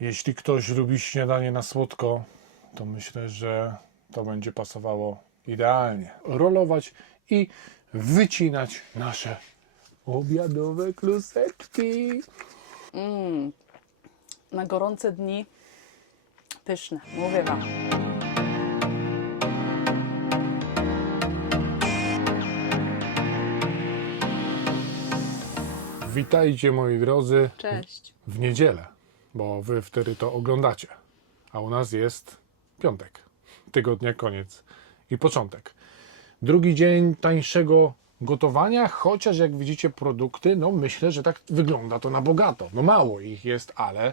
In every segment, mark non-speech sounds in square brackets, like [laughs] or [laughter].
Jeśli ktoś lubi śniadanie na słodko, to myślę, że to będzie pasowało idealnie. Rolować i wycinać nasze obiadowe kluseczki. Na gorące dni pyszne, mówię Wam. Witajcie moi drodzy Cześć. w niedzielę, bo wy wtedy to oglądacie. A u nas jest piątek, tygodnia koniec i początek. Drugi dzień tańszego gotowania, chociaż jak widzicie produkty, no myślę, że tak wygląda to na bogato. No mało ich jest, ale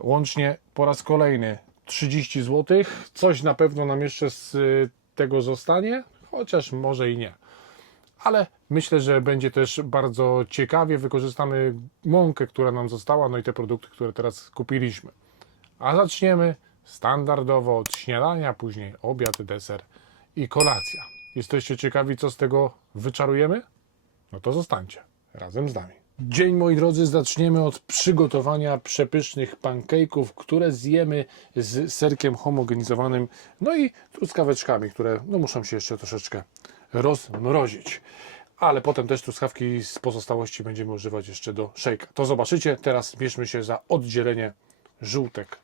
łącznie po raz kolejny 30 zł. Coś na pewno nam jeszcze z y, tego zostanie, chociaż może i nie ale myślę, że będzie też bardzo ciekawie. Wykorzystamy mąkę, która nam została, no i te produkty, które teraz kupiliśmy. A zaczniemy standardowo od śniadania, później obiad, deser i kolacja. Jesteście ciekawi, co z tego wyczarujemy? No to zostańcie razem z nami. Dzień, moi drodzy, zaczniemy od przygotowania przepysznych pancake'ów, które zjemy z serkiem homogenizowanym, no i truskaweczkami, które no, muszą się jeszcze troszeczkę rozmrozić. Ale potem też truskawki z pozostałości będziemy używać jeszcze do szejka. To zobaczycie. Teraz bierzmy się za oddzielenie żółtek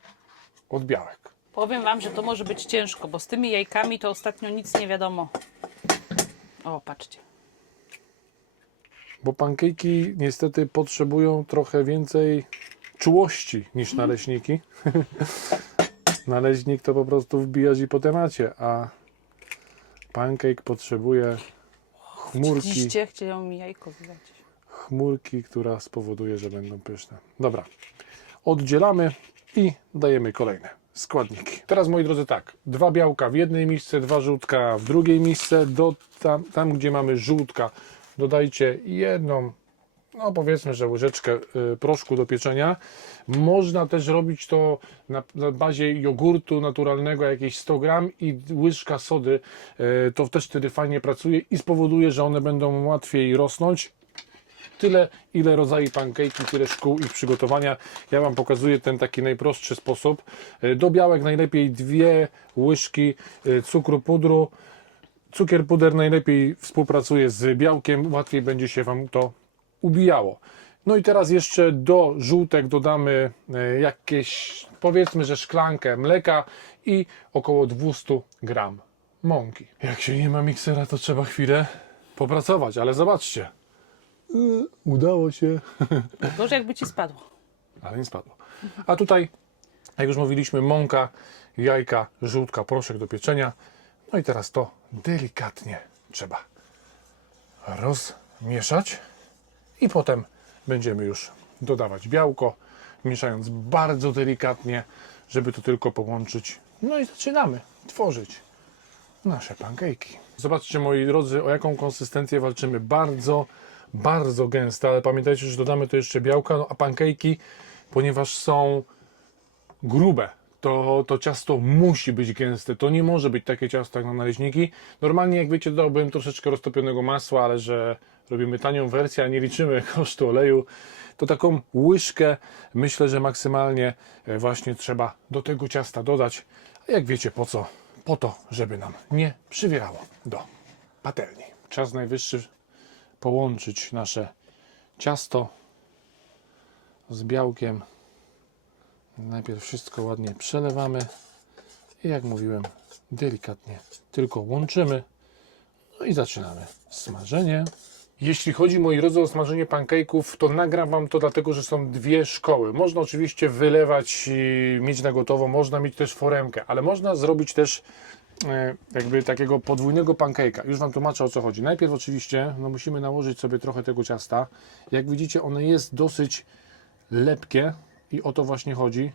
od białek. Powiem Wam, że to może być ciężko, bo z tymi jajkami to ostatnio nic nie wiadomo. O, patrzcie. Bo pankejki niestety potrzebują trochę więcej czułości niż naleśniki. [laughs] Naleśnik to po prostu wbijasz i po temacie, a pancake potrzebuje chmurki, Widzicie, chciało mi jajko wylać. chmurki, która spowoduje, że będą pyszne. Dobra, oddzielamy i dajemy kolejne składniki. Teraz moi drodzy tak, dwa białka w jednej misce, dwa żółtka w drugiej misce. Do tam, tam gdzie mamy żółtka dodajcie jedną, no powiedzmy, że łyżeczkę y, proszku do pieczenia. Można też robić to na, na bazie jogurtu naturalnego, jakieś 100 gram i łyżka sody. Y, to też wtedy fajnie pracuje i spowoduje, że one będą łatwiej rosnąć tyle, ile rodzajów pankejki, tyle szkół ich przygotowania. Ja Wam pokazuję ten taki najprostszy sposób. E, Do białek najlepiej dwie łyżki cukru pudru. Cukier puder najlepiej współpracuje z białkiem, łatwiej będzie się Wam to ubijało. No i teraz jeszcze do żółtek dodamy e, jakieś, powiedzmy, że szklankę mleka i około 200 gram mąki. Jak się nie ma miksera, to trzeba chwilę popracować, ale zobaczcie. Y, Udało się, [laughs] Gorzej jakby Ci spadło. ale nie spadło. A tutaj, jak już mówiliśmy, mąka, jajka, żółtka, proszek do pieczenia. No i teraz to delikatnie trzeba rozmieszać i potem będziemy już dodawać białko, mieszając bardzo delikatnie, żeby to tylko połączyć. No i zaczynamy tworzyć nasze pankejki. Zobaczcie moi drodzy, o jaką konsystencję walczymy. Bardzo, bardzo gęste, ale pamiętajcie, że dodamy to jeszcze białka, no a pankejki, ponieważ są grube, to, to ciasto musi być gęste. To nie może być takie ciasto jak na naleśniki. Normalnie, jak wiecie, dodałbym troszeczkę roztopionego masła, ale że robimy tanią wersję, a nie liczymy [laughs] kosztu oleju, to taką łyżkę myślę, że maksymalnie e, właśnie trzeba do tego ciasta dodać. A jak wiecie po co? Po to, żeby nam nie przywierało do patelni. Czas najwyższy połączyć nasze ciasto z białkiem. Najpierw wszystko ładnie przelewamy i jak mówiłem, delikatnie tylko łączymy. No i zaczynamy smażenie. Jeśli chodzi, moi drodzy, o smażenie pancake'ów, to nagram Wam to dlatego, że są dwie szkoły. Można oczywiście wylewać mieć na gotowo, można mieć też foremkę, ale można zrobić też e, jakby takiego podwójnego pancake'a. Już Wam tłumaczę o co chodzi. Najpierw oczywiście no, musimy nałożyć sobie trochę tego ciasta. Jak widzicie, ono jest dosyć lepkie i o to właśnie chodzi.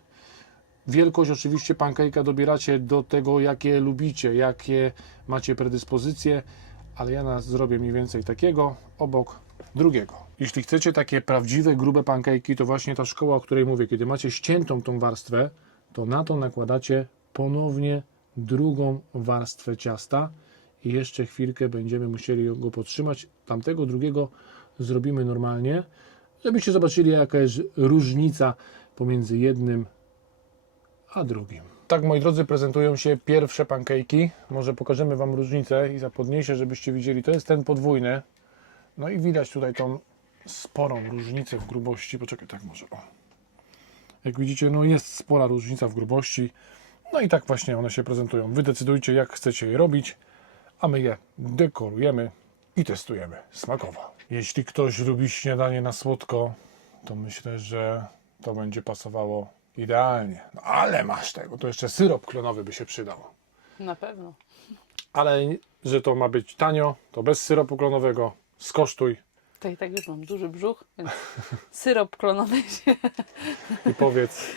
Wielkość oczywiście pancake'a dobieracie do tego, jakie lubicie, jakie macie predyspozycje, ale ja nas zrobię mniej więcej takiego obok drugiego. Jeśli chcecie takie prawdziwe, grube pancake'i, to właśnie ta szkoła, o której mówię, kiedy macie ściętą tą warstwę, to na to nakładacie ponownie drugą warstwę ciasta i jeszcze chwilkę będziemy musieli go podtrzymać. Tamtego drugiego zrobimy normalnie, żebyście zobaczyli jaka jest różnica pomiędzy jednym a drugim. Tak, moi drodzy, prezentują się pierwsze pankejki. Może pokażemy Wam różnicę i za podniesie, żebyście widzieli. To jest ten podwójny. No i widać tutaj tą sporą różnicę w grubości. Poczekaj, tak może. O. Jak widzicie, no jest spora różnica w grubości. No i tak właśnie one się prezentują. Wy decydujcie, jak chcecie je robić, a my je dekorujemy i testujemy smakowo. Jeśli ktoś lubi śniadanie na słodko, to myślę, że to będzie pasowało idealnie. No ale masz tego, to jeszcze syrop klonowy by się przydał. Na pewno. Ale że to ma być tanio, to bez syropu klonowego. Skosztuj To i tak już mam duży brzuch, więc [laughs] syrop klonowy się... i powiedz,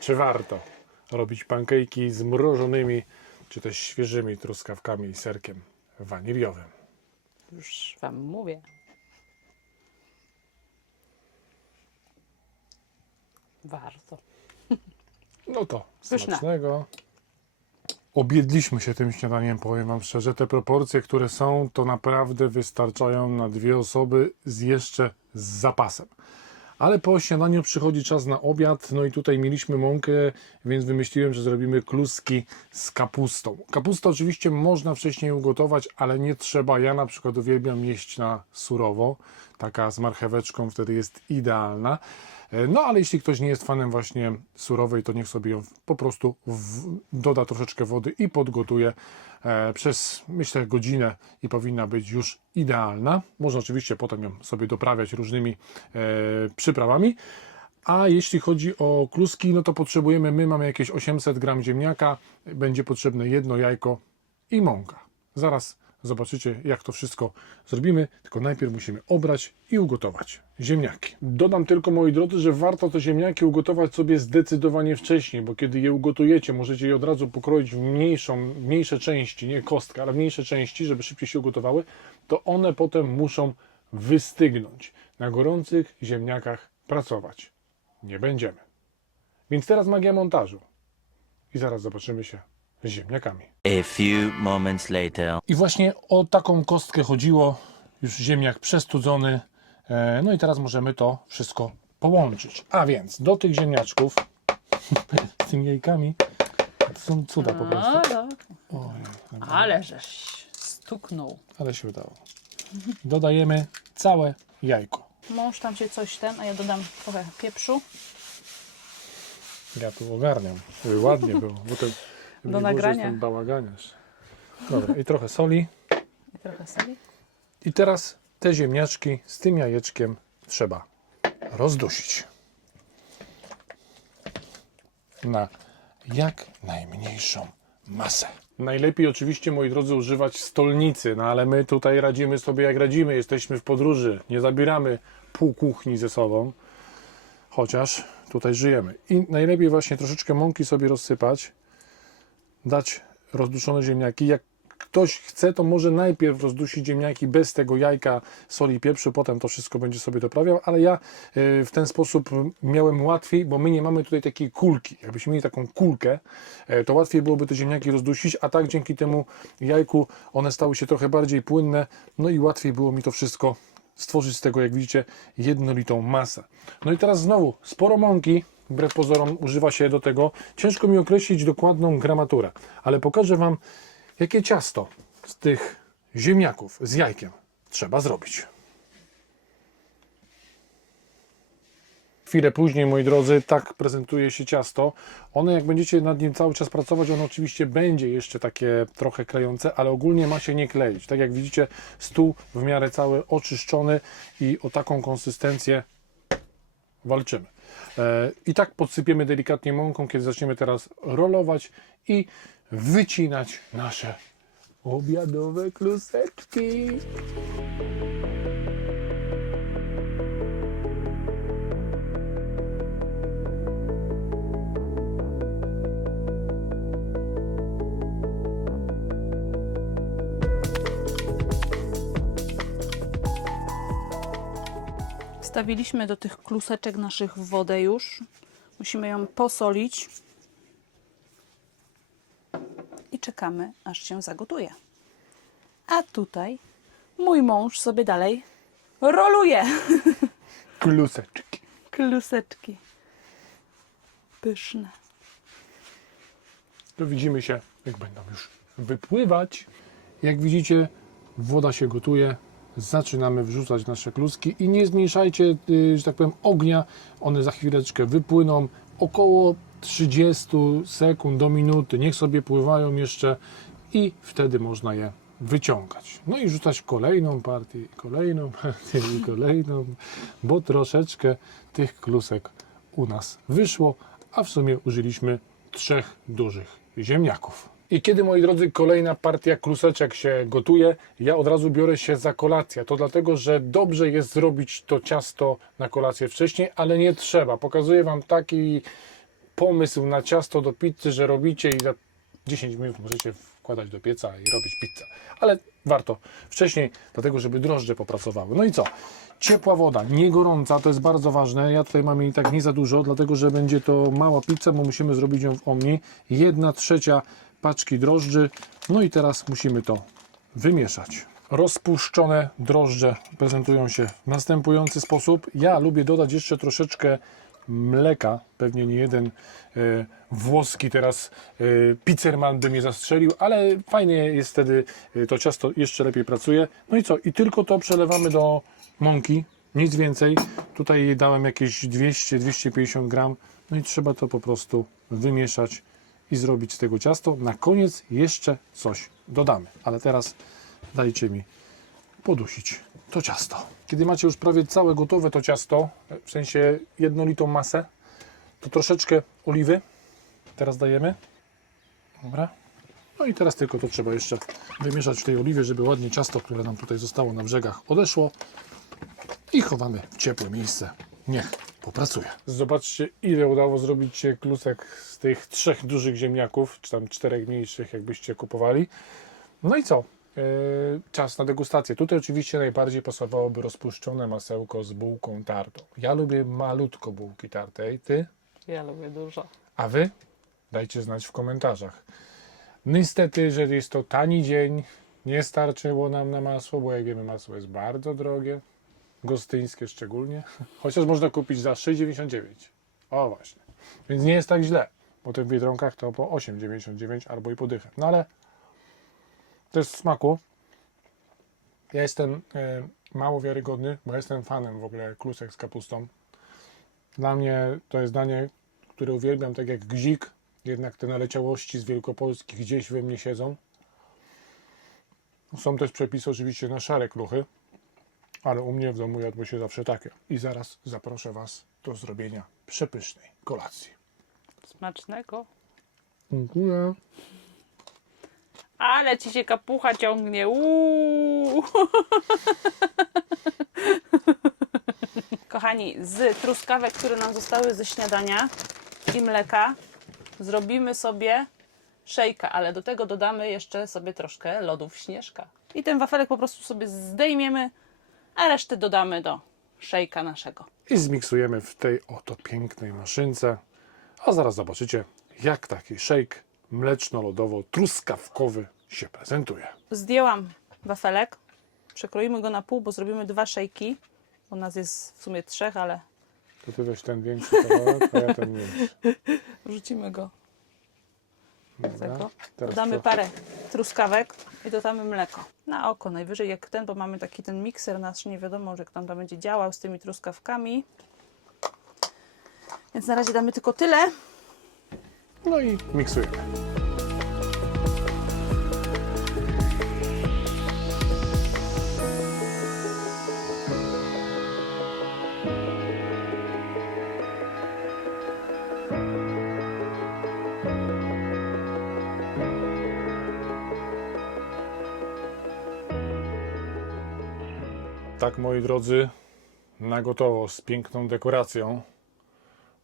czy warto robić pankejki z mrożonymi, czy też świeżymi truskawkami i serkiem waniliowym. Już Wam mówię. Warto. No to Pyszne. smacznego. Objedliśmy się tym śniadaniem, powiem Wam szczerze. Te proporcje, które są, to naprawdę wystarczają na dwie osoby z jeszcze z zapasem. Ale po śniadaniu przychodzi czas na obiad, no i tutaj mieliśmy mąkę, więc wymyśliłem, że zrobimy kluski z kapustą. Kapustę oczywiście można wcześniej ugotować, ale nie trzeba. Ja na przykład uwielbiam jeść na surowo. Taka z marcheweczką wtedy jest idealna. E, No ale jeśli ktoś nie jest fanem właśnie surowej, to niech sobie ją po prostu w, doda troszeczkę wody i podgotuje e, przez myślę godzinę i powinna być już idealna. Można oczywiście potem ją sobie doprawiać różnymi e, przyprawami. A jeśli chodzi o kluski, no to potrzebujemy, my mamy jakieś 800 gram ziemniaka, będzie potrzebne jedno jajko i mąka. Zaraz zobaczycie, jak to wszystko zrobimy, tylko najpierw musimy obrać i ugotować ziemniaki. Dodam tylko, moi drodzy, że warto te ziemniaki ugotować sobie zdecydowanie wcześniej, bo kiedy je ugotujecie, możecie je od razu pokroić w mniejszą, mniejsze części, nie kostkę, ale mniejsze części, żeby szybciej się ugotowały, to one potem muszą wystygnąć. Na gorących ziemniakach pracować nie będziemy. Więc teraz magia montażu. I zaraz zobaczymy się ziemniakami. A few moments later. I właśnie o taką kostkę chodziło. Już ziemniak przestudzony. E, No i teraz możemy to wszystko połączyć. A więc do tych ziemniaczków [laughs] z tymi jajkami to są cuda po prostu. No, tak. Ojej, Ale żeś stuknął. ale się udało. Dodajemy całe jajko. Mąż tam się coś ten, a ja dodam trochę pieprzu. Ja tu ogarniam, żeby ładnie było. Bo to Do nagrania. bałaganiarz. Dobra, i trochę soli. I trochę soli. I teraz te ziemniaczki z tym jajeczkiem trzeba rozdusić. Na jak najmniejszą masę. Najlepiej oczywiście, moi drodzy, używać stolnicy, no ale my tutaj radzimy sobie jak radzimy. Jesteśmy w podróży, nie zabieramy pół kuchni ze sobą, chociaż tutaj żyjemy. I najlepiej właśnie troszeczkę mąki sobie rozsypać, dać rozduszone ziemniaki. Jak ktoś chce, to może najpierw rozdusić ziemniaki bez tego jajka, soli i pieprzu, potem to wszystko będzie sobie doprawiał, ale ja y, w ten sposób miałem łatwiej, bo my nie mamy tutaj takiej kulki. Jakbyśmy mieli taką kulkę, e, to łatwiej byłoby te ziemniaki rozdusić, a tak dzięki temu jajku one stały się trochę bardziej płynne, no i łatwiej było mi to wszystko stworzyć z tego, jak widzicie, jednolitą masę. No i teraz znowu, sporo mąki, wbrew pozorom używa się do tego. Ciężko mi określić dokładną gramaturę, ale pokażę Wam, jakie ciasto z tych ziemniaków z jajkiem trzeba zrobić. Chwilę później, moi drodzy, tak prezentuje się ciasto. One, jak będziecie nad nim cały czas pracować, ono oczywiście będzie jeszcze takie trochę klejące, ale ogólnie ma się nie kleić. Tak jak widzicie, stół w miarę cały oczyszczony i o taką konsystencję walczymy. E, I tak podsypiemy delikatnie mąką, kiedy zaczniemy teraz rolować i wycinać nasze obiadowe kluseczki. Wstawiliśmy do tych kluseczek naszych wodę już. Musimy ją posolić. I czekamy, aż się zagotuje. A tutaj mój mąż sobie dalej roluje [laughs] Kluseczki. kluseczki. Pyszne. To widzimy się, jak będą już wypływać. Jak widzicie, woda się gotuje. Zaczynamy wrzucać nasze kluski i nie zmniejszajcie, y, że tak powiem, ognia. One za chwileczkę wypłyną. Około 30 sekund do minuty. Niech sobie pływają jeszcze i wtedy można je wyciągać. No i rzucać kolejną partię, kolejną [laughs] partię i kolejną, bo troszeczkę tych klusek u nas wyszło, a w sumie użyliśmy trzech dużych ziemniaków. I kiedy, moi drodzy, kolejna partia kluseczek się gotuje, ja od razu biorę się za kolację. To dlatego, że dobrze jest zrobić to ciasto na kolację wcześniej, ale nie trzeba. Pokazuję Wam taki pomysł na ciasto do pizzy, że robicie i za 10 minut możecie wkładać do pieca i robić pizzę. Ale warto wcześniej, dlatego żeby drożdże popracowały. No i co? Ciepła woda, nie gorąca, to jest bardzo ważne. Ja tutaj mam jej tak nie za dużo, dlatego że będzie to mała pizza, bo musimy zrobić ją w omni. Jedna trzecia paczki drożdży. No i teraz musimy to wymieszać. Rozpuszczone drożdże prezentują się w następujący sposób. Ja lubię dodać jeszcze troszeczkę mleka. Pewnie nie jeden e, włoski teraz e, pizzerman by mnie zastrzelił, ale fajnie jest wtedy e, to ciasto jeszcze lepiej pracuje. No i co? I tylko to przelewamy do mąki, nic więcej. Tutaj dałem jakieś 200-250 gram. No i trzeba to po prostu wymieszać i zrobić z tego ciasto. Na koniec jeszcze coś dodamy, ale teraz dajcie mi podusić to ciasto. Kiedy macie już prawie całe gotowe to ciasto, w sensie jednolitą masę, to troszeczkę oliwy teraz dajemy. Dobra. No i teraz tylko to trzeba jeszcze wymieszać w tej oliwie, żeby ładnie ciasto, które nam tutaj zostało na brzegach, odeszło. I chowamy w ciepłe miejsce. Niech popracuje. Zobaczcie, ile udało zrobić się klusek z tych trzech dużych ziemniaków, czy tam czterech mniejszych, jakbyście kupowali. No i co? Yy, czas na degustację. Tutaj oczywiście najbardziej pasowałoby rozpuszczone masełko z bułką tartą. Ja lubię malutko bułki tartej. Ty? Ja lubię dużo. A wy? Dajcie znać w komentarzach. Niestety, że jest to tani dzień, nie starczyło nam na masło, bo jak wiemy, masło jest bardzo drogie. Gostyńskie szczególnie. [laughs] Chociaż można kupić za 6,99. O właśnie. Więc nie jest tak źle, bo w Biedronkach to po 8,99 albo i podychę. No ale to jest w smaku. Ja jestem e, mało wiarygodny, bo jestem fanem w ogóle klusek z kapustą. Dla mnie to jest danie, które uwielbiam, tak jak gzik, jednak te naleciałości z Wielkopolski gdzieś we mnie siedzą. Są też przepisy oczywiście na szare kluchy, ale u mnie w domu jadło się zawsze takie. I zaraz zaproszę Was do zrobienia przepysznej kolacji. Smacznego. Dziękuję. Ale ci się kapucha ciągnie. Uuu. [laughs] Kochani, z truskawek, które nam zostały ze śniadania i mleka, zrobimy sobie szejka, ale do tego dodamy jeszcze sobie troszkę lodów śnieżka. I ten wafelek po prostu sobie zdejmiemy, a resztę dodamy do szejka naszego. I zmiksujemy w tej oto pięknej maszynce. A zaraz zobaczycie, jak taki shake mleczno-lodowo-truskawkowy się prezentuje. Zdjęłam wafelek. Przekroimy go na pół, bo zrobimy dwa szejki. U nas jest w sumie trzech, ale To ty weź ten większy kawałek, a ja ten mniejszy. [laughs] wrzucimy go Dobra. tego. Teraz Dodamy parę truskawek i dodamy mleko. Na oko najwyżej jak ten, bo mamy taki ten mikser nasz, nie wiadomo, jak tam to będzie działał z tymi truskawkami. Więc na razie damy tylko tyle. No i miksujemy. Tak, moi drodzy, na gotowo z piękną dekoracją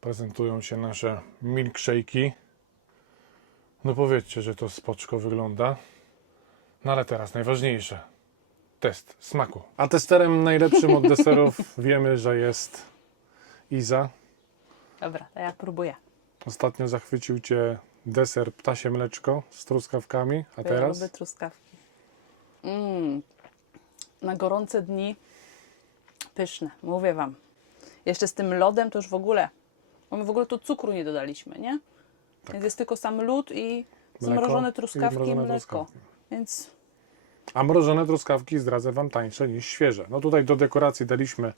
prezentują się nasze milkshake'i. No powiedzcie, że to spoczko wygląda. No ale teraz najważniejsze. Test smaku. A testerem najlepszym od deserów [laughs] wiemy, że jest Iza. Dobra, to ja próbuję. Ostatnio zachwycił Cię deser ptasie mleczko z truskawkami, a Ja teraz? lubię truskawki. Mm. Na gorące dni pyszne, mówię Wam. Jeszcze z tym lodem to już w ogóle. Bo my w ogóle tu cukru nie dodaliśmy, nie? Więc jest tylko sam lód i Zmrożone truskawki i mrożone mleko. truskawki. Więc A mrożone truskawki zdradzę Wam tańsze niż świeże. No tutaj do dekoracji daliśmy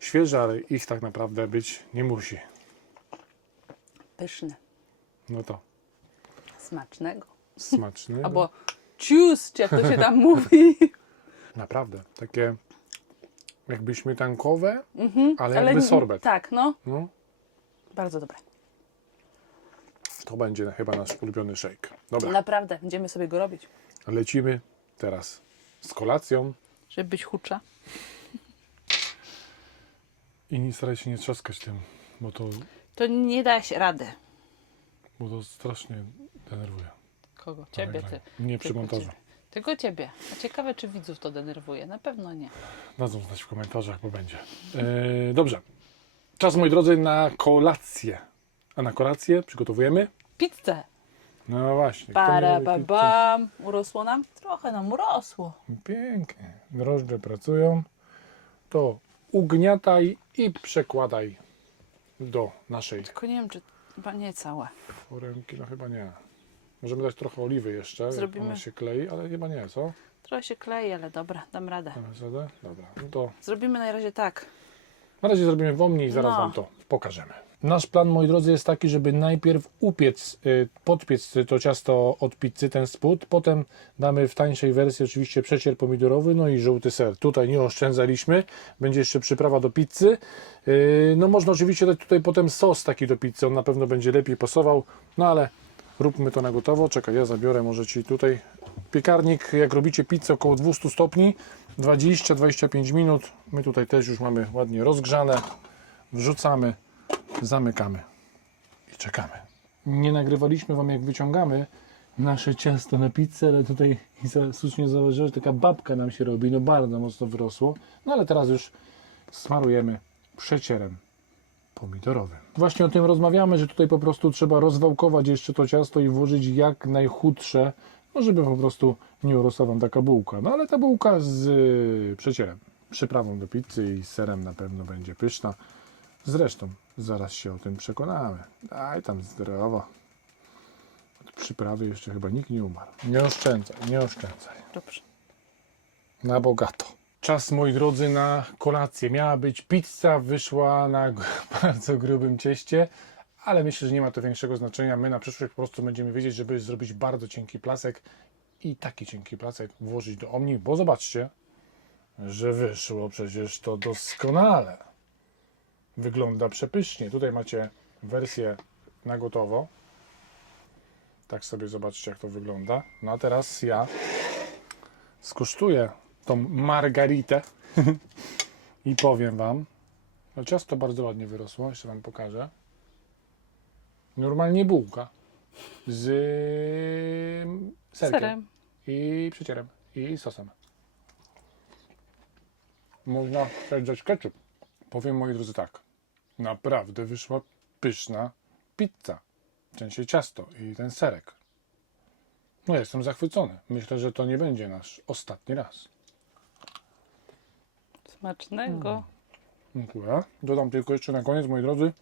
świeże, ale ich tak naprawdę być nie musi. pyszne. No to Smacznego. smaczny. Albo ciust, jak to się tam mówi. [laughs] Naprawdę, takie jakby śmietankowe, ale Ale jakby sorbet. Tak, no. No, Bardzo dobre. to będzie chyba nasz ulubiony shake. Dobra, Naprawdę, będziemy sobie go robić. lecimy teraz z kolacją Żeby być chucza. i nie staraj się nie trzaskać tym, bo to, To nie da się rady. bo to strasznie denerwuje. Kogo? Ciebie, ty. Nie przy Tylko montażu. ciebie. Tylko ciebie. A ciekawe, czy widzów to denerwuje. Na pewno nie. Dadzą znać w komentarzach, bo będzie. E, dobrze. Czas, moi drodzy, na kolację. A na kolację przygotowujemy? Pizzę. No właśnie. kto Para, lubi ba, bam. Urosło nam? Trochę nam urosło. Pięknie. Drożdże pracują. To ugniataj i przekładaj do naszej Tylko nie wiem, czy chyba nie całe. foremki. No chyba nie. Możemy dać trochę oliwy jeszcze. Zrobimy. Ona się klei, ale chyba nie, co? Trochę się klei, ale dobra, dam radę. Damy radę? Dobra. No to Zrobimy na razie tak. Na razie zrobimy womnie i zaraz No. Wam to pokażemy. Nasz plan, moi drodzy, jest taki, żeby najpierw upiec, y, podpiec to ciasto od pizzy, ten spód, potem damy w tańszej wersji oczywiście przecier pomidorowy, no i żółty ser. Tutaj nie oszczędzaliśmy, będzie jeszcze przyprawa do pizzy. Y, No można oczywiście dać tutaj potem sos taki do pizzy, on na pewno będzie lepiej pasował, no ale róbmy to na gotowo. Czekaj, ja zabiorę może Ci tutaj piekarnik, jak robicie pizzę około 200 stopni, 20-25 minut. My tutaj też już mamy ładnie rozgrzane. Wrzucamy, zamykamy i czekamy. Nie nagrywaliśmy Wam jak wyciągamy nasze ciasto na pizzę, ale tutaj [laughs] słusznie zauważyła, że taka babka nam się robi, no bardzo mocno wyrosło. No ale teraz już smarujemy przecierem pomidorowym. Właśnie o tym rozmawiamy, że tutaj po prostu trzeba rozwałkować jeszcze to ciasto i włożyć jak najchudsze, no żeby po prostu nie urosła Wam taka bułka. No ale ta bułka z y, przecierem, przyprawą do pizzy i serem na pewno będzie pyszna. Zresztą zaraz się o tym przekonamy. Daj tam zdrowo. Od przyprawy jeszcze chyba nikt nie umarł. Nie oszczędzaj, nie oszczędzaj. Dobrze. Na bogato. Czas, moi drodzy, na kolację. Miała być pizza, wyszła na [laughs] bardzo grubym cieście, ale myślę, że nie ma to większego znaczenia. My na przyszłość po prostu będziemy wiedzieć, żeby zrobić bardzo cienki placek i taki cienki placek włożyć do omni, bo zobaczcie, że wyszło przecież to doskonale. Wygląda przepysznie. Tutaj macie wersję na gotowo. Tak sobie zobaczcie, jak to wygląda. No a teraz ja skosztuję tą margaritę [laughs] i powiem Wam, no ciasto bardzo ładnie wyrosło, jeszcze Wam pokażę. Normalnie bułka z serkiem Serem. i przecierem i sosem. Można dać ketchup. Powiem moi drodzy tak, naprawdę wyszła pyszna pizza. W sensie ciasto i ten serek. No jestem zachwycony. Myślę, że to nie będzie nasz ostatni raz. Smacznego. Dziękuję. Dodam tylko jeszcze na koniec, moi drodzy,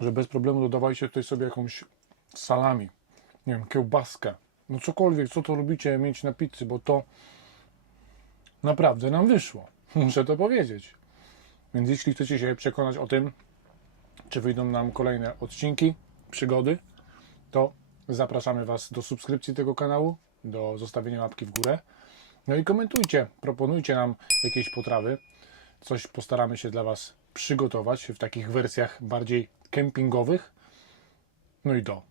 że bez problemu dodawajcie tutaj sobie jakąś salami, nie wiem, kiełbaskę, no cokolwiek, co to lubicie mieć na pizzy, bo to naprawdę nam wyszło. Muszę to powiedzieć. Więc jeśli chcecie się przekonać o tym, czy wyjdą nam kolejne odcinki, przygody, to zapraszamy Was do subskrypcji tego kanału, do zostawienia łapki w górę. No i komentujcie, proponujcie nam jakieś potrawy. Coś postaramy się dla Was przygotować w takich wersjach bardziej kempingowych. No i do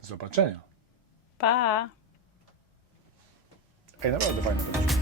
zobaczenia. Pa! Ej, naprawdę fajne to.